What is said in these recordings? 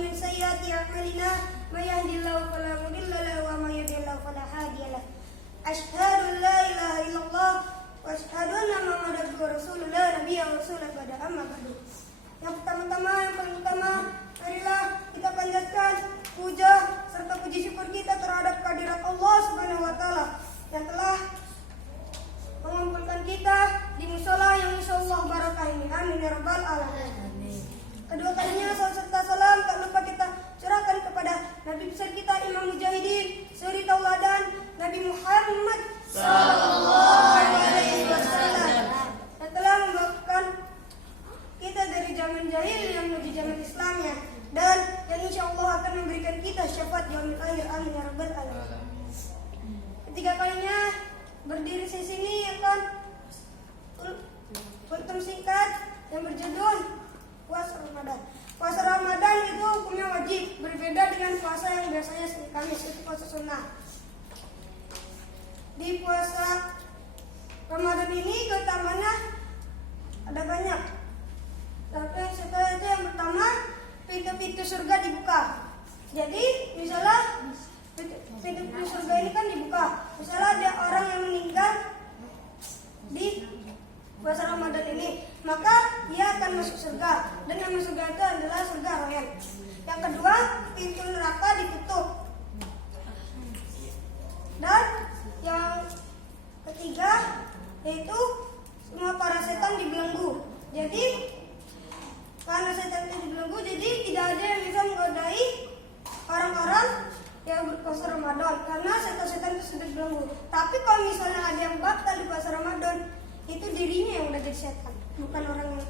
ومن سيئات أعمالنا من يهد الله فلا مضل له ومن يضلل فلا هادي له أشهد أن لا إله إلا الله وأشهد أن محمدا رسول الله نبي ورسول بعد أما بعد. Yang paling utama, marilah kita panjatkan puja serta puji syukur kita terhadap kehadirat Allah Subhanahu wa taala yang telah mengumpulkan kita di mushola yang insyaallah barakah ini. Amin ya rabbal alamin. Kedua kalinya salam serta salam tak lupa kita curahkan kepada Nabi besar kita Imam Mujahidin, suri tauladan Nabi Muhammad sallallahu alaihi wasallam yang telah membawakan kita dari zaman jahiliyah menuju zaman Islamnya dan yang insyaallah akan memberikan kita syafaat yaumil akhir. Amin ya rabbal alamin. Ketiga kalinya berdiri di sini akan kultum singkat yang berjudul puasa Ramadan. Puasa Ramadan itu hukumnya wajib, berbeda dengan puasa yang biasanya Senin Kamis, itu puasa sunnah. Di puasa Ramadan ini keutamanya ada banyak. Tapi setelah itu yang pertama, pintu-pintu surga dibuka. Jadi misalnya pintu surga ini kan dibuka. Misalnya ada orang yang meninggal di puasa Ramadan ini, maka dia akan masuk surga. Dan yang masuk surga itu adalah surga royal. Yang kedua, pintu neraka ditutup. Dan yang ketiga, yaitu semua para setan dibelenggu. Jadi karena setan itu dibelenggu, jadi tidak ada yang bisa menggodai orang-orang yang berpuasa Ramadan karena setan-setan itu sudah dibelenggu. Tapi kalau misalnya ada yang batal di puasa Ramadan, itu dirinya yang udah jadi setan, bukan orang yang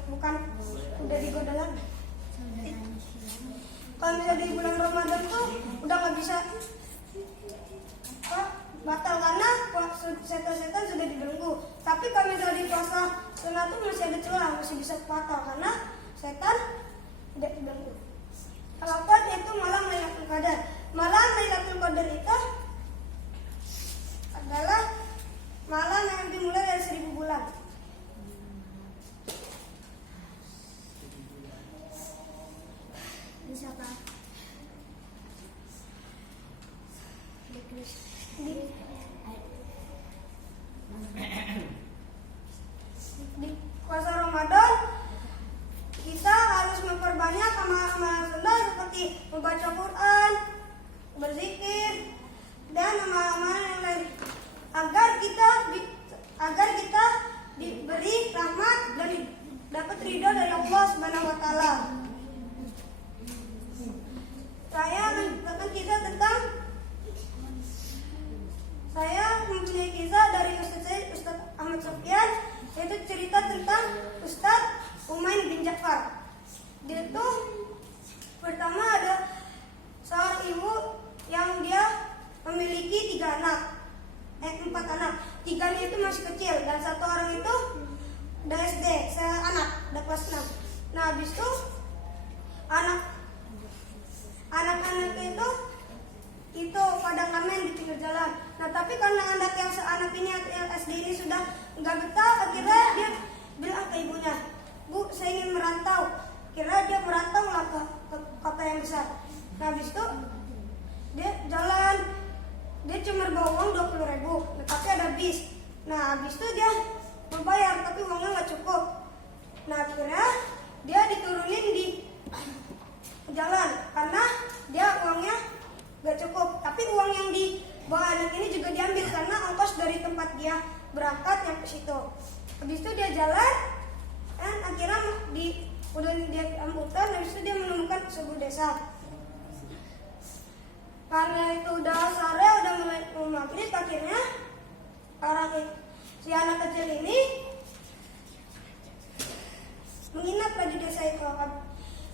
udah digoda lagi. Kalau misalnya di bulan Ramadan tuh udah nggak bisa batal karena setan-setan sudah dibelenggu. Tapi kalau misalnya di puasa sunnah tuh masih ada celah, masih bisa batal karena setan tidak dibelenggu. Alapat itu malam Lailatul Qadar. Malam Lailatul Qadar itu adalah malam yang dimulai dari 1000 bulan. Siapa? Di puasa Ramadan kita harus memperbanyak amal-amal sunnah seperti membaca Quran, berzikir, dan amal-amal yang lain agar kita diberi rahmat dan dapat ridho dari Allah Subhanahu wa taala. Saya mempunyai kisah dari Ustaz Ahmad Sofyan, yaitu cerita tentang Ustaz Umain bin Ja'far. Dia itu pertama ada seorang ibu yang dia memiliki 4 anak. 3-nya itu masih kecil dan 1 orang itu udah SD, udah kelas 6. Nah habis itu anak-anaknya itu pada ngamen di pinggir jalan. Nah tapi karena anak yang seanak ini yang SD ini sudah nggak betah, akhirnya dia bilang ke ibunya, "Bu, saya ingin merantau." Kira dia merantau lah ke kota yang besar. Nah habis itu dia jalan, dia cuma bawa uang 20.000, nah, tapi ada bis. Nah habis itu dia membayar tapi uangnya nggak cukup. Nah akhirnya dia diturunin di jalan karena dia uangnya nggak cukup. Tapi uang yang dibawa anak ini juga diambil karena ongkos dari tempat dia berangkat yang ke situ. Habis itu dia jalan dan akhirnya udah dia ambutan. Habis itu dia menemukan sebuah desa. Karena itu udah sore, udah mulai maghrib, akhirnya si anak kecil ini menginap di desa itu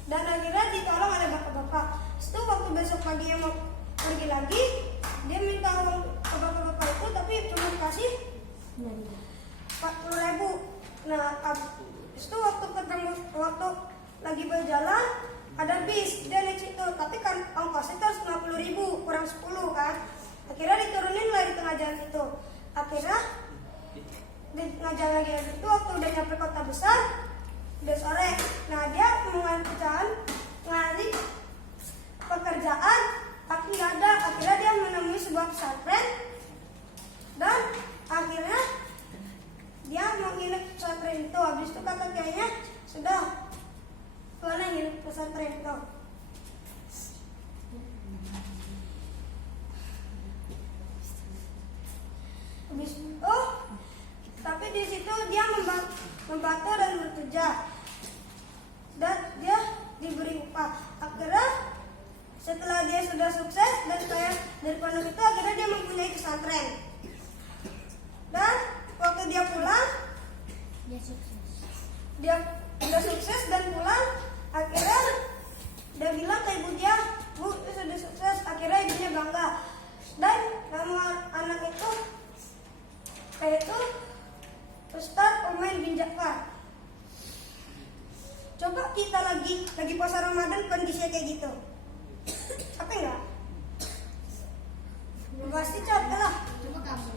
dan akhirnya ditolong oleh bapak-bapak. Setelah waktu besok pagi mau pergi lagi, dia minta uang ke bapak-bapak itu, tapi cuma dikasih 40.000. Nah, itu waktu lagi berjalan ada bis, dia naik situ, tapi kan ongkosnya itu harus 50.000 kurang 10 kan. Akhirnya diturunin lah di tengah jalan itu. Akhirnya di tengah jalan itu waktu udah nyampe kota besar, udah sore. Nah dia mengajar pesantren dan akhirnya dia mau nginep pesantren itu. Habis itu kata kiainya, sudah boleh nginep pesantren itu. Habis itu, tapi di situ dia membantu dan bekerja dan dia diberi upah. Akhirnya setelah dia sudah sukses dan kaya dari pondok itu, akhirnya dia mempunyai pesantren. Dan waktu dia pulang, dia sudah sukses dan pulang. Akhirnya dia bilang ke ibu dia, "Bu, sudah sukses." Akhirnya ibunya bangga. Dan nama anak itu yaitu Ustadz Umair bin Ja'far. Coba kita lagi puasa Ramadan kondisinya kayak gitu, apa enggak? Pasti capek lah. Coba kamu.